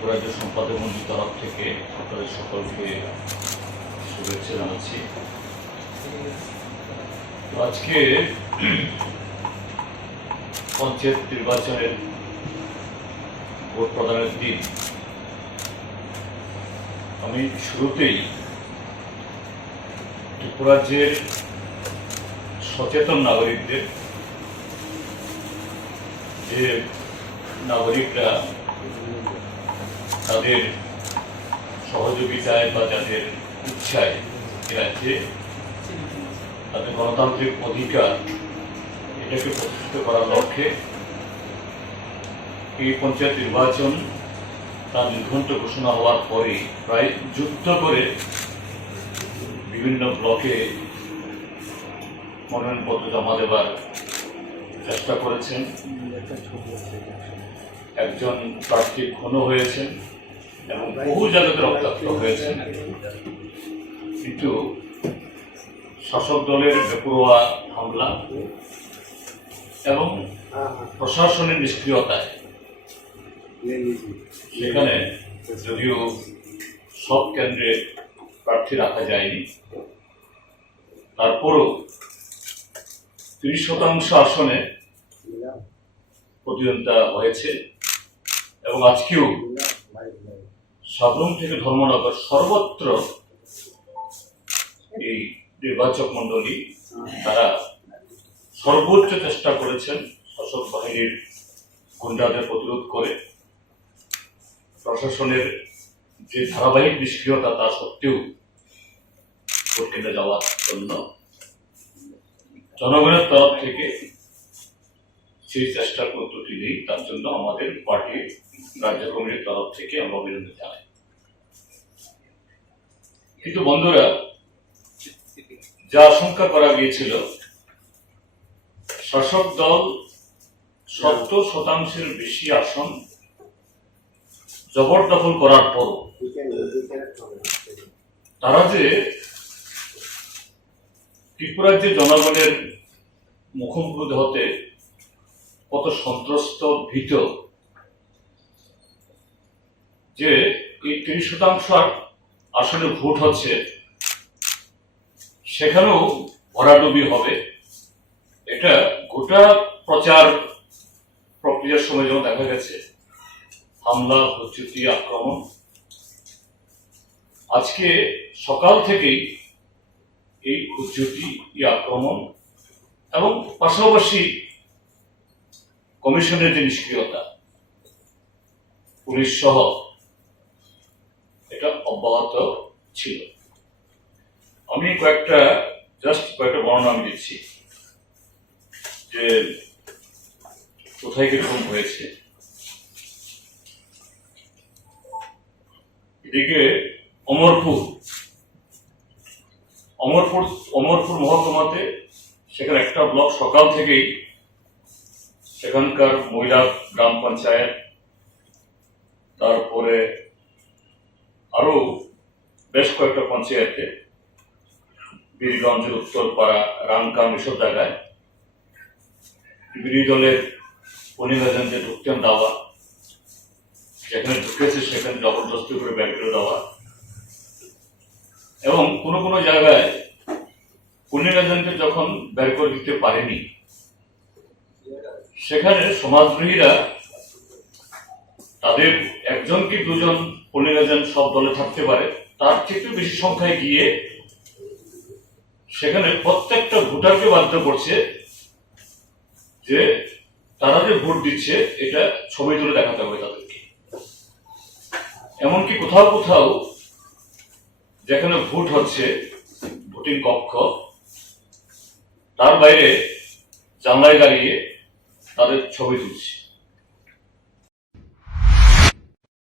ত্রিপুরাজ্য সম্পাদক মন্ত্রীর তরফ থেকে আপনাদের সকলকে শুভেচ্ছা জানাচ্ছি। আজকে পঞ্চায়েত নির্বাচনের ভোট প্রদানের দিন। আমি শুরুতেই ত্রিপুরাজ্যের সচেতন নাগরিকদের, যে নাগরিকরা তাদের সহযোগিতায় বা যাদের ইচ্ছায় এ তাদের গণতান্ত্রিক অধিকার এটাকে প্রতিষ্ঠিত করার লক্ষ্যে এই পঞ্চায়েত নির্বাচন তার নির্ঘণ্ট ঘোষণা হওয়ার পরে প্রায় যুদ্ধ করে বিভিন্ন ব্লকে মনোনয়নপত্র জমা দেবার চেষ্টা করেছেন। একজন প্রার্থী খুন হয়েছেন। এবং বহু জায়গাতে রক্তাক্ত হয়েছেন কিন্তু শাসক দলের বেপরোয়া হামলা এবং প্রশাসনের নিষ্ক্রিয়তায়। সেখানে যদিও সব কেন্দ্রে প্রার্থী রাখা যায়নি তারপরও তিরিশ শতাংশ আসনে প্রতিদ্বন্দ্বিতা হয়েছে এবং আজকেও সাবরুম থেকে ধর্মনগর সর্বত্র এই নির্বাচক মণ্ডলী তারা সর্বোচ্চ চেষ্টা করেছেন শাসক বাহিনীর গুন্ডাদের প্রতিরোধ করে। প্রশাসনের যে ধারাবাহিক নিষ্ক্রিয়তা তা সত্ত্বেও ভোট কেন্দ্রে যাওয়ার জন্য জনগণের তরফ থেকে সেই চেষ্টার কোনো ত্রুটি নেই। তার জন্য আমাদের পার্টির রাজ্য কমিটির তরফ থেকে আমরা অভিনন্দন জানাই কিন্তু বন্ধুরা, যা আশঙ্কা করা গিয়েছিল, শাসক দল সত্তর শতাংশের বেশি আসন জবরদখল করার পর তারা যে ত্রিপুরার যে জনগণের মুখোমুখি হতে কত সন্ত্রস্ত, ভীত যে এই তিরিশ শতাংশ আসলে ভোট হচ্ছে, সেখানেও ভরাডুবি হবে। এটা গোটা প্রচার প্রক্রিয়ার সময় যেমন দেখা গেছে, হামলা হচ্যুতি আক্রমণ। আজকে সকাল থেকেই এই হুজ্জুতি এই আক্রমণ এবং পাশাপাশি কমিশনের যে নিষ্ক্রিয়তা, পুলিশ সহ অব্যাহত ছিল। আমি কয়েকটা জাস্ট কয়েকটা বর্ণনা আমি দিচ্ছি। যে কোথায় কীরকম হয়েছে। এদিকে অমরপুর। অমরপুর অমরপুর মহকুমাতে সেখানে একটা ব্লক সকাল থেকেই সেখানকার মহিলা গ্রাম পঞ্চায়েত কয়েকটা পঞ্চায়েতে বীরগঞ্জের উত্তরপাড়া রামকাম এসব জায়গায় বিরোধী দলের অনিবেদনকে ঢুকতেন দেওয়া। যেখানে ঢুকেছে সেখানে জবরদস্তি করে ব্যাগ করে দেওয়া। এবং কোনো কোনো জায়গায় পুণ্যরাজনকে যখন বের করে দিতে পারেনি, সেখানে সমাজদ্রোহীরা তাদের একজন কি দুজন পুণ্যরাজন সব দলে থাকতে পারে তার থেকে বেশি সংখ্যায় গিয়ে সেখানে প্রত্যেকটা ভোটারকে বাধ্য করছে যে তারা যে ভোট দিচ্ছে, এটা ছবি তুলে দেখাতে হবে তাদেরকে। এমনকি কোথাও কোথাও যেখানে ভোট হচ্ছে, ভোটিং কক্ষ, তার বাইরে জানলায় দাঁড়িয়ে তাদের ছবি তুলছে।